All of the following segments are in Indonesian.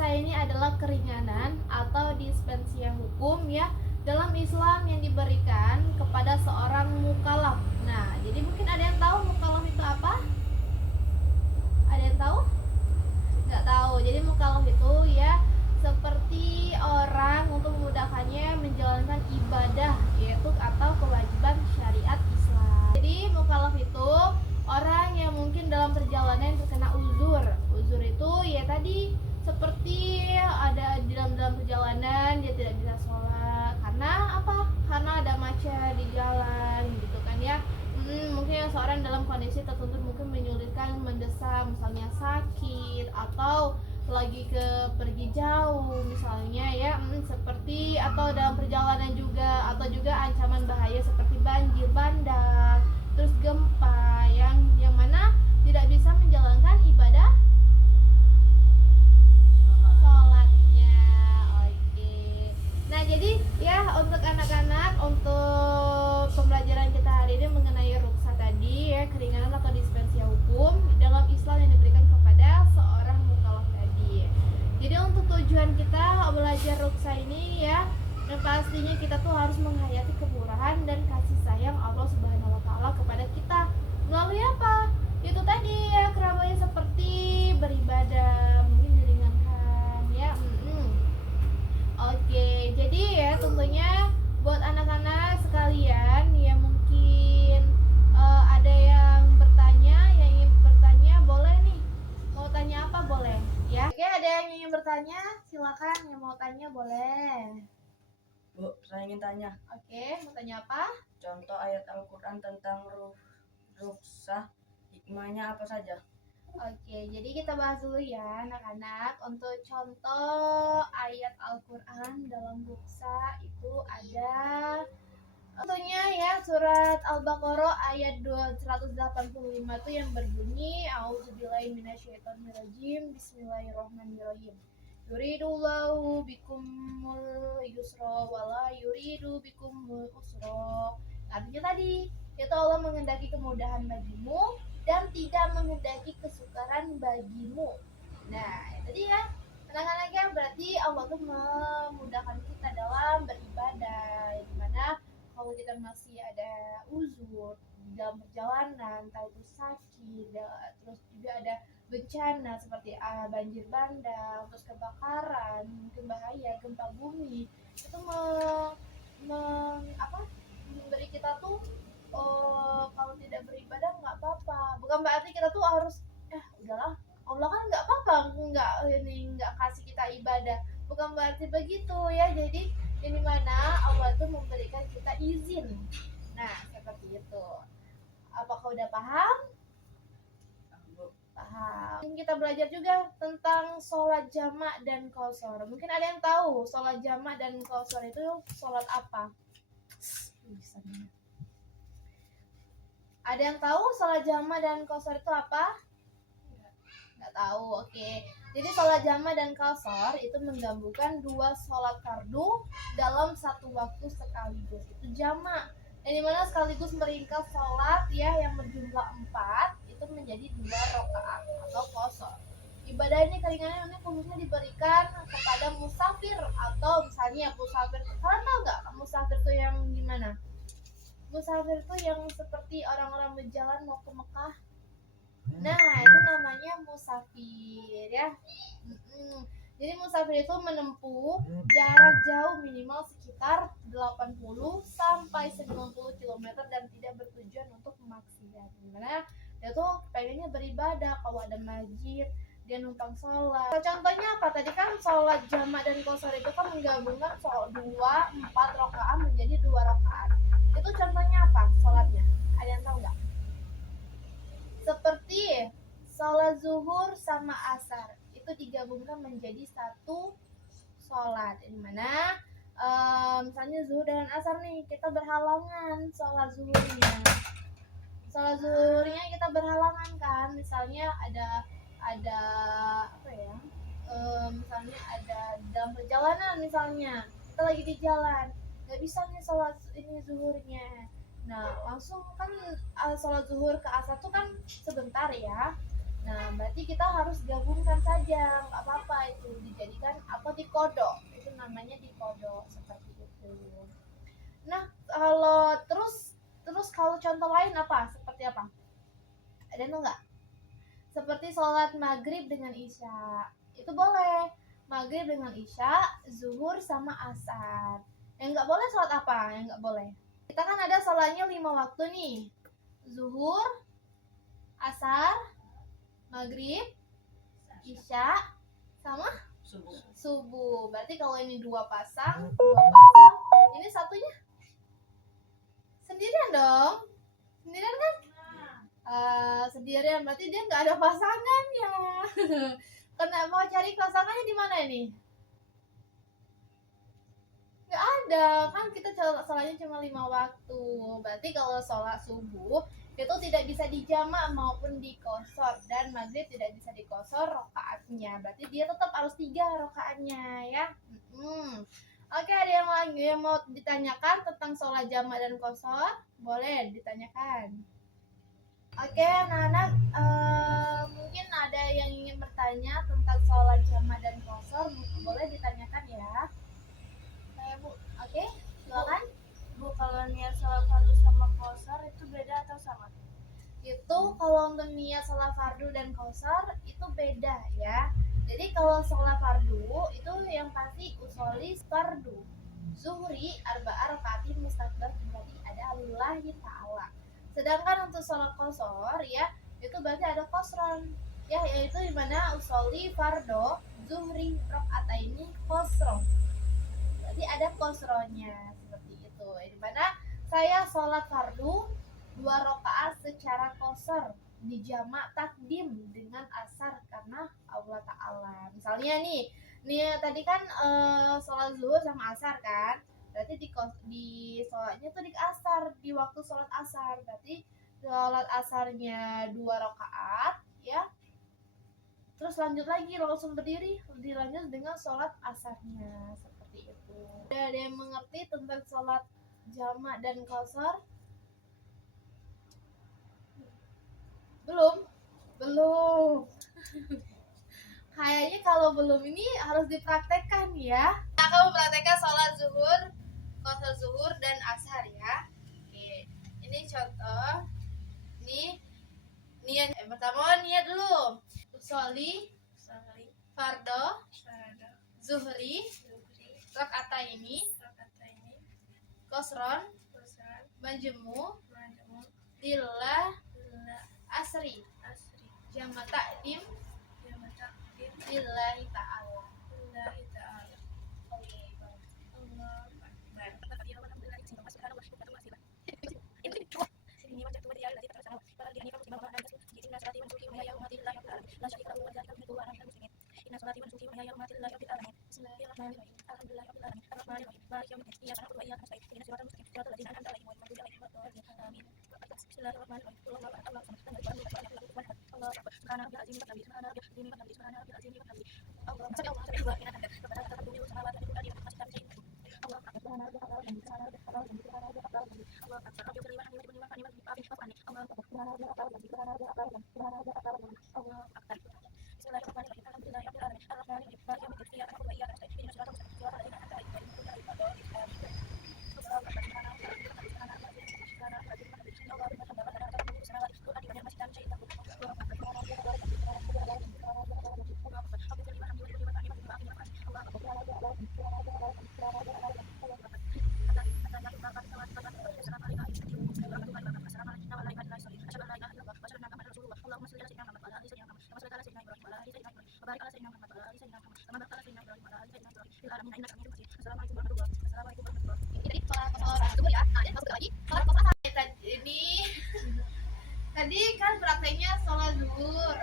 ruksa ini adalah keringanan atau dispensia hukum ya dalam Islam yang diberikan kepada seorang mukallaf. Nah, jadi mungkin ada yang tahu mukallaf itu apa? Ada yang tahu? Nggak tahu. Jadi mukallaf itu ya seperti orang untuk memudahkannya menjalankan ibadah yaitu atau kewajiban syariat Islam. Jadi mukallaf itu orang yang mungkin dalam perjalanan terkena uzur. Uzur itu ya tadi seperti ada di dalam perjalanan dia tidak bisa sholat karena apa? Karena ada macet di jalan gitu kan ya. Mungkin seorang dalam kondisi tertentu mungkin menyulitkan mendesak, misalnya sakit atau lagi pergi jauh misalnya ya, seperti atau dalam perjalanan juga, atau juga ancaman bahaya seperti banjir bandang, terus gempa yang mana tidak bisa menjalankan ibadah sholatnya. Oke. Nah jadi ya untuk anak-anak, untuk pembelajaran kita hari ini mengenai ruksa tadi ya, keringanan atau dispensia hukum dalam Islam yang diberikan kepada seorang mukallaf tadi. Jadi untuk tujuan kita belajar ruksa ini ya, pastinya kita tuh harus menghayati kemurahan dan kasih sayang Allah Subhanahu wa taala kepada kita. Melalui apa? Itu tadi ya, keramaian seperti beribadah, mungkin diringankan ya. Oke, jadi ya tentunya buat anak-anak sekalian yang mungkin ada yang ingin bertanya boleh nih. Mau tanya apa boleh ya? Oke, ada yang ingin bertanya, silakan yang mau tanya boleh. Bu, saya ingin tanya. Oke, mau tanya apa? Contoh ayat Al-Quran tentang rukhsah, hikmahnya apa saja? Oke, jadi kita bahas dulu ya anak-anak. Untuk contoh ayat Al-Quran dalam ruksa itu ada contohnya ya surat Al-Baqarah ayat 185 itu yang berbunyi A'udzubillahi minasyaitonirrajim, Bismillahirrahmanirrahim. Yuridullahu bikumul yusra wala yuridu bikumul usra. Artinya tadi itu Allah menghendaki kemudahan bagimu dan tidak menghendaki kesukaran bagimu. Nah, itu dia anak-anaknya, berarti Allah tuh memudahkan kita dalam beribadah, dimana kalau kita masih ada uzur dalam perjalanan, entah itu sakit, terus juga ada bencana seperti banjir bandang, terus kebakaran, mungkin bahaya gempa bumi, itu memberi kita tuh kalau tidak beribadah nggak apa-apa. Bukan berarti kita tuh harus udahlah Allah kan nggak apa-apa nggak kasih kita ibadah. Bukan berarti begitu ya. Jadi ini mana Allah tuh memberikan kita izin. Nah seperti itu. Apakah udah paham? Paham. Kita belajar juga tentang sholat jamak dan qashar. Mungkin ada yang tahu sholat jamak dan qashar itu sholat apa? Ada yang tahu sholat jamak dan qashar itu apa? Nggak tahu. Oke. Jadi sholat jamak dan qashar itu menggabungkan dua sholat fardu dalam satu waktu sekaligus. Itu jamak. Yang dimana sekaligus meringkas sholat ya yang berjumlah 4 itu menjadi 2 rakaat atau qashar. Ibadah ini keringanan ini khususnya diberikan kepada musafir atau misalnya musafir. Kalian tahu nggak musafir itu yang gimana? Musafir itu yang seperti orang-orang berjalan mau ke Mekah. Nah, itu namanya musafir ya. Jadi musafir itu menempuh jarak jauh minimal sekitar 80 sampai 90 km dan tidak bertujuan untuk maksiat. Dimana dia tuh pengennya beribadah, kalau ada masjid dia numpang sholat. Contohnya apa? Tadi kan sholat jamak dan qashar itu kan menggabungkan 4 rakaat menjadi 2 rakaat. Itu contohnya apa sholatnya? Ada yang tahu nggak? Seperti sholat zuhur sama asar itu digabungkan menjadi satu sholat. Di mana misalnya zuhur dan asar nih kita berhalangan sholat zuhurnya. Sholat zuhurnya kita berhalangan kan, misalnya ada apa ya? Misalnya ada dalam perjalanan, misalnya kita lagi di jalan nggak bisa nih sholat ini zuhurnya. Nah langsung kan sholat zuhur ke asar tuh kan sebentar ya. Nah, berarti kita harus gabungkan saja, nggak apa-apa itu dijadikan atau dikodok. Itu namanya dikodok seperti itu. Nah, kalau terus terus kalau contoh lain apa? Seperti apa? Ada nggak? Seperti sholat maghrib dengan isya. Itu boleh. Maghrib dengan isya, zuhur sama asar. Yang nggak boleh sholat apa? Yang nggak boleh. Kita kan ada sholatnya 5 waktu nih. Zuhur, asar, maghrib, isya, sama Subuh. subuh. Berarti kalau ini dua pasang, ini satunya sendirian dong. Sendirian kan? Sendirian berarti dia nggak ada pasangannya. Karena mau cari pasangannya di mana ini? Nggak ada, kan kita sholatnya cuma 5 waktu. Berarti kalau sholat subuh itu tidak bisa dijamak maupun dikosor, dan maghrib tidak bisa dikosor rokaatnya. Berarti dia tetap harus 3 rokaatnya ya. Oke, ada yang lagi yang mau ditanyakan tentang sholat jamak dan kosor? Boleh ditanyakan. Oke, anak-anak, mungkin ada yang ingin bertanya tentang sholat jamak dan kosor, boleh ditanyakan ya. Bu, oke, silakan. Bu, kalau niat sholat fardu sama qashar itu beda atau sama? Itu kalau untuk niat sholat fardu dan kosor itu beda ya. Jadi kalau sholat fardu itu yang pasti usoli fardu, zuhri arba'a rakaatin mustaqbal berarti ada lillahi ta'ala. Sedangkan untuk sholat kosor ya itu berarti ada kosron ya, yaitu dimana usoli fardo zuhri rakaataini kosron. Jadi ada kosronya seperti itu. Di mana saya sholat fardu 2 rakaat secara kosor dijamak takdim dengan asar karena Allah Ta'ala. Misalnya nih tadi kan sholat zuhur sama asar kan. Berarti di sholatnya tuh di asar, di waktu sholat asar. Berarti sholat asarnya 2 rakaat ya. Terus lanjut lagi langsung berdiri, dilanjut dengan sholat asarnya. Itu. Ada yang mengerti tentang sholat jamak dan qashar? Belum. Kayaknya kalau belum ini harus dipraktekkan ya. Nah, kamu praktekkan sholat zuhur, qashar zuhur dan asar ya. Oke, ini contoh. Ini niat. Pertama niat dulu. Usoli fardo zuhri rakaat ini kosron majmu lillah asri jamak takdim lillahi ta'ala. Ini tadi kan prakteknya sholat zuhur,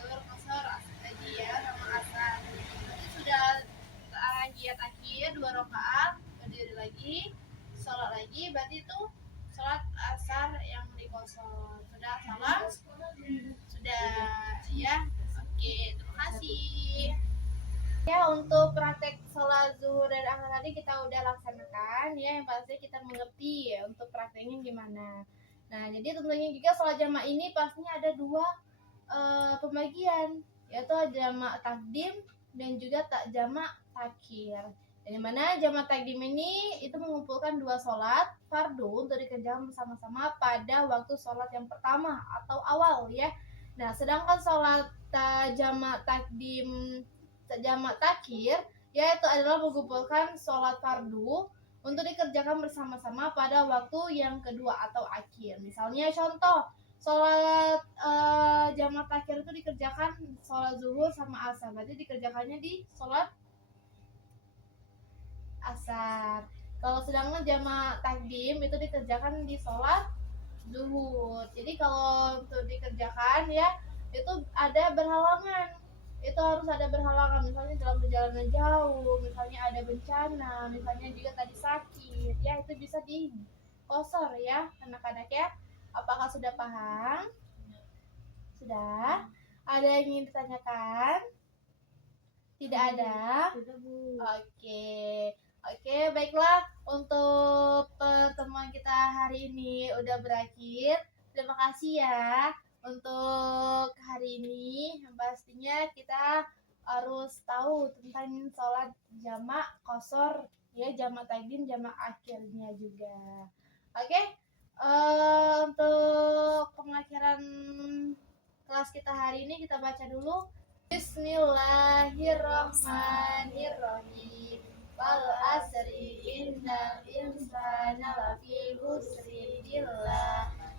qashar tadi ya sama asar. Ini sudah akhir 2 rakaat, berdiri lagi, sholat lagi, berarti itu sholat asar yang di qashar. Sudah salam? Sudah ya. Oke, terima kasih. Ya, untuk praktek sholat zuhur dan asar tadi kita udah laksanakan ya, yang pasti kita mengerti ya untuk prakteknya gimana. Nah, jadi tentunya juga sholat jamak ini pastinya ada 2 pembagian, yaitu jamak takdim dan juga tak jamak takhir. Yang mana jamak takdim ini itu mengumpulkan dua sholat fardu untuk dikerjakan bersama-sama pada waktu sholat yang pertama atau awal ya. Nah, sedangkan sholat jamak takdim jamak takhir yaitu adalah mengumpulkan sholat fardu untuk dikerjakan bersama-sama pada waktu yang kedua atau akhir. Misalnya contoh, sholat jamak takhir itu dikerjakan sholat zuhur sama asar, berarti dikerjakannya di sholat asar. Kalau sedangkan jamak takdim itu dikerjakan di sholat zuhur. Jadi kalau untuk dikerjakan ya itu ada berhalangan, itu harus ada berhalangan, misalnya dalam perjalanan jauh, misalnya ada bencana, misalnya juga tadi sakit ya, itu bisa dikosor ya anak-anak ya. Apakah sudah paham? Sudah? Ada yang ingin ditanyakan? Tidak ada? Oke, baiklah, untuk pertemuan kita hari ini udah berakhir. Terima kasih ya untuk hari ini. Pastinya kita harus tahu tentang sholat jamak qashar ya, jamak takdim, jamak akhirnya juga. Oke, untuk pengakhiran kelas kita hari ini kita baca dulu. Bismillahirrahmanirrahim. Wal asri innal insana lafi khusrin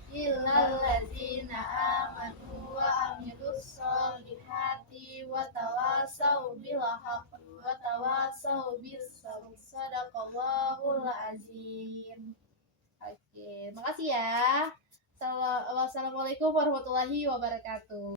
illal ladzina amanu wa amilus solihati wa tawasau bil haqqi wa tawasau bis sabr. Sadaqallahul azim. Oke, makasih ya. Wassalamualaikum warahmatullahi wabarakatuh.